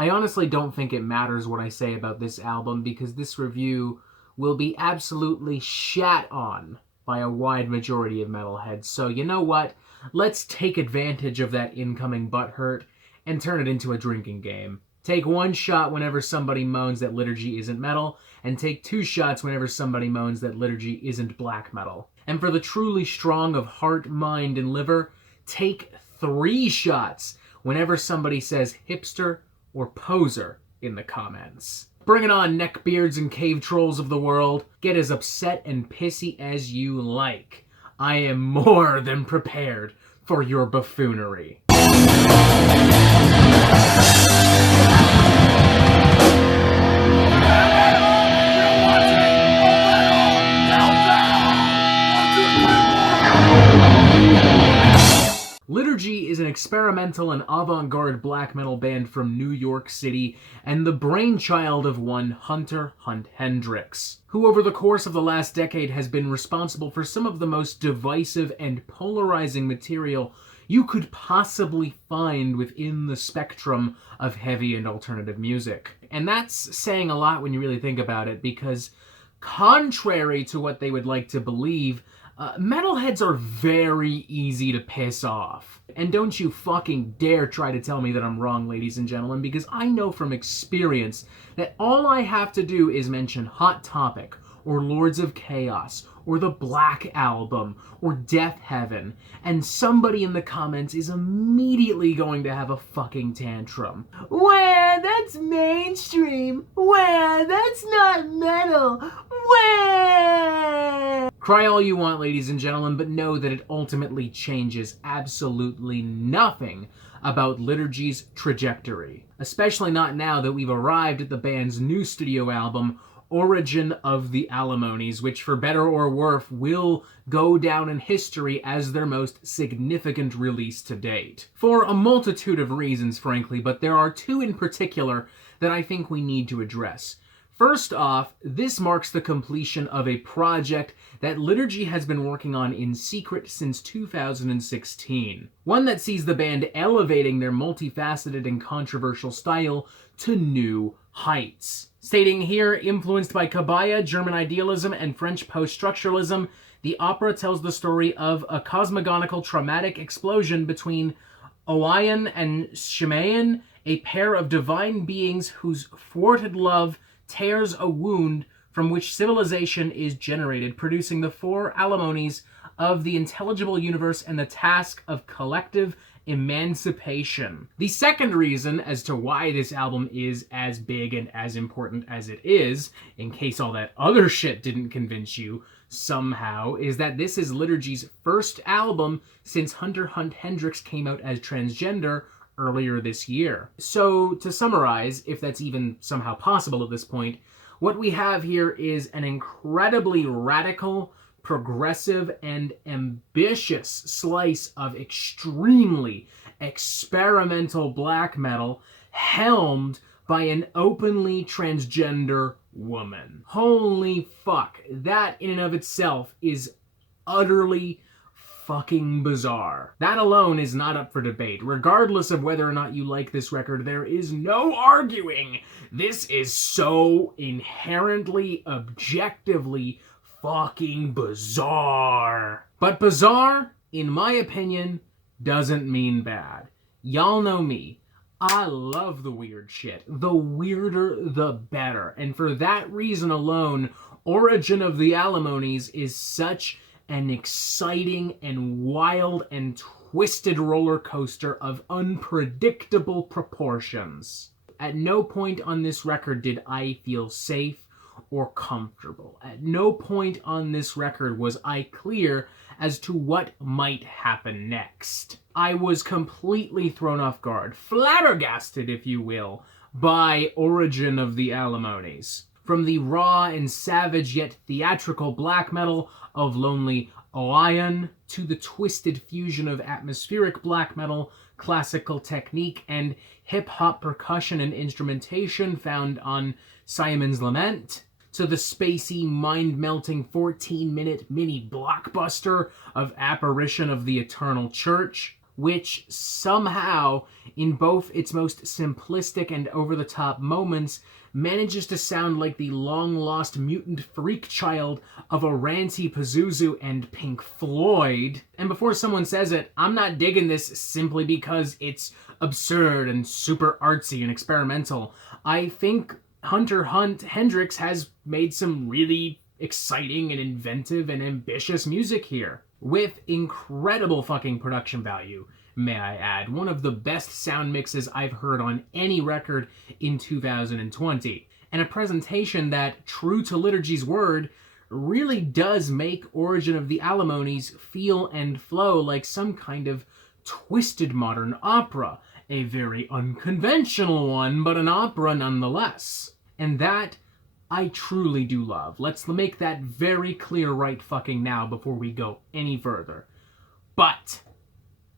I honestly don't think it matters what I say about this album because this review will be absolutely shat on by a wide majority of metalheads. So you know what? Let's take advantage of that incoming butthurt and turn it into a drinking game. Take one shot whenever somebody moans that Liturgy isn't metal, and take 2 shots whenever somebody moans that Liturgy isn't black metal. And for the truly strong of heart, mind, and liver, take 3 shots whenever somebody says hipster or poser in the comments. Bring it on, neckbeards and cave trolls of the world. Get as upset and pissy as you like. I am more than prepared for your buffoonery. Liturgy is an experimental and avant-garde black metal band from New York City and the brainchild of one Hunt-Hendrix, who over the course of the last decade has been responsible for some of the most divisive and polarizing material you could possibly find within the spectrum of heavy and alternative music. And that's saying a lot when you really think about it, because contrary to what they would like to believe, metalheads are very easy to piss off. And don't you fucking dare try to tell me that I'm wrong, ladies and gentlemen, because I know from experience that all I have to do is mention Hot Topic, or Lords of Chaos, or the Black Album, or Death Heaven, and somebody in the comments is immediately going to have a fucking tantrum. Where? That's mainstream. Where? That's not metal. Where? Cry all you want, ladies and gentlemen, but know that it ultimately changes absolutely nothing about Liturgy's trajectory. Especially not now that we've arrived at the band's new studio album, Origin of the Alimonies, which for better or worse will go down in history as their most significant release to date. For a multitude of reasons, frankly, but there are 2 in particular that I think we need to address. First off, this marks the completion of a project that Liturgy has been working on in secret since 2016. One that sees the band elevating their multifaceted and controversial style to new heights. Stating here, influenced by Kabaya, German idealism, and French post-structuralism, the opera tells the story of a cosmogonical traumatic explosion between YLYLCYN and Shemayan, a pair of divine beings whose thwarted love tears a wound from which civilization is generated, producing the 4 Alimonies of the intelligible universe and the task of collective emancipation. The second reason as to why this album is as big and as important as it is, in case all that other shit didn't convince you somehow, is that this is Liturgy's first album since Hunt-Hendrix came out as transgender earlier this year. So, to summarize, if that's even somehow possible at this point, what we have here is an incredibly radical, progressive, and ambitious slice of extremely experimental black metal helmed by an openly transgender woman. Holy fuck, that in and of itself is utterly fucking bizarre. That alone is not up for debate. Regardless of whether or not you like this record, there is no arguing this is so inherently, objectively fucking bizarre. But bizarre, in my opinion, doesn't mean bad. Y'all know me. I love the weird shit. The weirder, the better. And for that reason alone, Origin of the Alimonies is such an exciting and wild and twisted roller coaster of unpredictable proportions. At no point on this record did I feel safe or comfortable. At no point on this record was I clear as to what might happen next. I was completely thrown off guard, flabbergasted, if you will, by Origin of the Alimonies. From the raw and savage yet theatrical black metal of Lonely YLYLCYN to the twisted fusion of atmospheric black metal, classical technique, and hip-hop percussion and instrumentation found on Simon's Lament, to the spacey, mind-melting 14-minute mini blockbuster of Apparition of the Eternal Church, which somehow, in both its most simplistic and over-the-top moments, manages to sound like the long-lost mutant freak child of a ranty Pazuzu and Pink Floyd. And before someone says it, I'm not digging this simply because it's absurd and super artsy and experimental. I think Hunt-Hendrix has made some really exciting and inventive and ambitious music here, with incredible fucking production value, may I add. One of the best sound mixes I've heard on any record in 2020, and a presentation that, true to Liturgy's word, really does make Origin of the Alimonies feel and flow like some kind of twisted modern opera. A very unconventional one, but an opera nonetheless. And that I truly do love. Let's make that very clear right fucking now before we go any further. But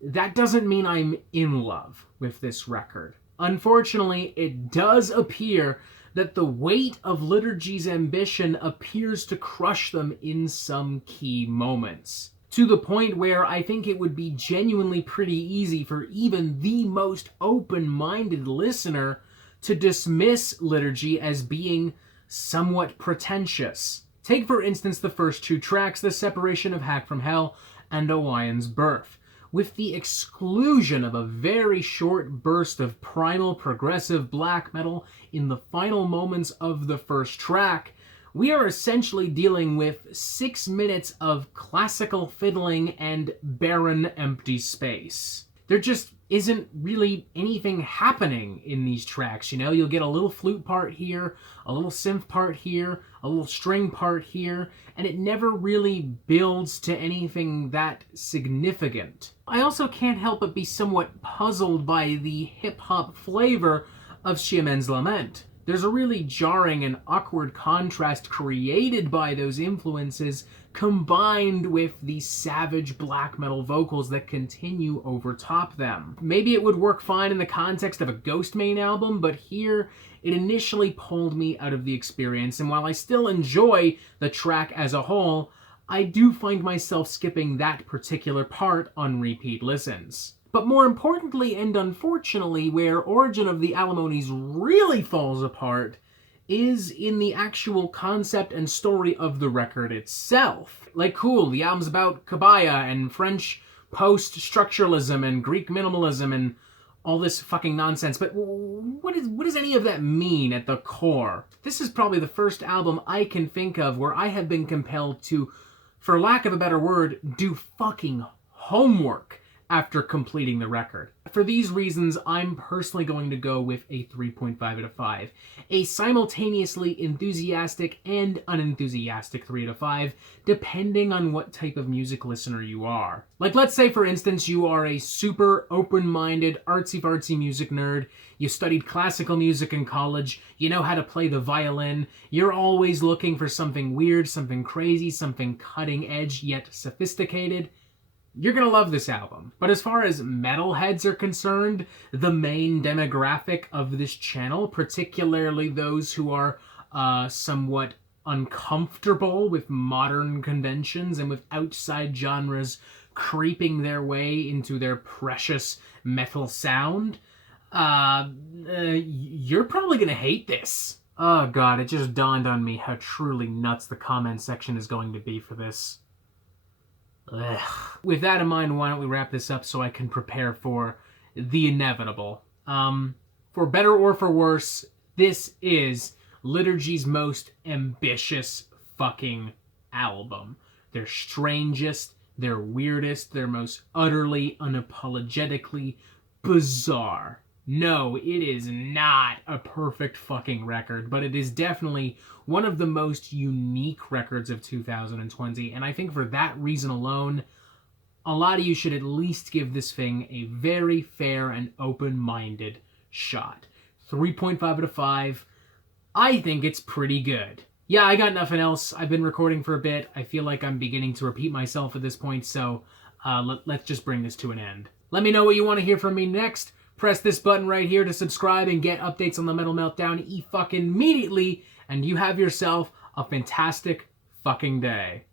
that doesn't mean I'm in love with this record. Unfortunately, it does appear that the weight of Liturgy's ambition appears to crush them in some key moments, to the point where I think it would be genuinely pretty easy for even the most open-minded listener to dismiss Liturgy as being somewhat pretentious. Take, for instance, the first two tracks, The Separation of Hack from Hell and Orion's Birth. With the exclusion of a very short burst of primal progressive black metal in the final moments of the first track, we are essentially dealing with 6 minutes of classical fiddling and barren empty space. There just isn't really anything happening in these tracks, you know? You'll get a little flute part here, a little synth part here, a little string part here, and it never really builds to anything that significant. I also can't help but be somewhat puzzled by the hip-hop flavor of Xiamen's Lament. There's a really jarring and awkward contrast created by those influences, combined with the savage black metal vocals that continue over top them. Maybe it would work fine in the context of a Ghostmain album, but here it initially pulled me out of the experience, and while I still enjoy the track as a whole, I do find myself skipping that particular part on repeat listens. But more importantly and unfortunately, where Origin of the Alimonies really falls apart is in the actual concept and story of the record itself. Like, cool, the album's about Kabaya and French post-structuralism and Greek minimalism and all this fucking nonsense, but what does any of that mean at the core? This is probably the first album I can think of where I have been compelled to, for lack of a better word, do fucking homework after completing the record. For these reasons, I'm personally going to go with a 3.5 out of 5. A simultaneously enthusiastic and unenthusiastic 3 out of 5, depending on what type of music listener you are. Like, let's say, for instance, you are a super open-minded, artsy-fartsy music nerd, you studied classical music in college, you know how to play the violin, you're always looking for something weird, something crazy, something cutting-edge yet sophisticated. You're gonna love this album. But as far as metalheads are concerned, the main demographic of this channel, particularly those who are somewhat uncomfortable with modern conventions and with outside genres creeping their way into their precious metal sound, you're probably gonna hate this. Oh god, it just dawned on me how truly nuts the comment section is going to be for this. Ugh. With that in mind, why don't we wrap this up so I can prepare for the inevitable. For better or for worse, this is Liturgy's most ambitious fucking album. Their strangest, their weirdest, their most utterly, unapologetically bizarre. No, it is not a perfect fucking record, but it is definitely one of the most unique records of 2020, and I think for that reason alone, a lot of you should at least give this thing a very fair and open-minded shot. 3.5 out of 5. I think it's pretty good. Yeah, I got nothing else. I've been recording for a bit. I feel like I'm beginning to repeat myself at this point, so let's just bring this to an end. Let me know what you want to hear from me next. Press this button right here to subscribe and get updates on the Metal Meltdown e-fucking immediately, and you have yourself a fantastic fucking day.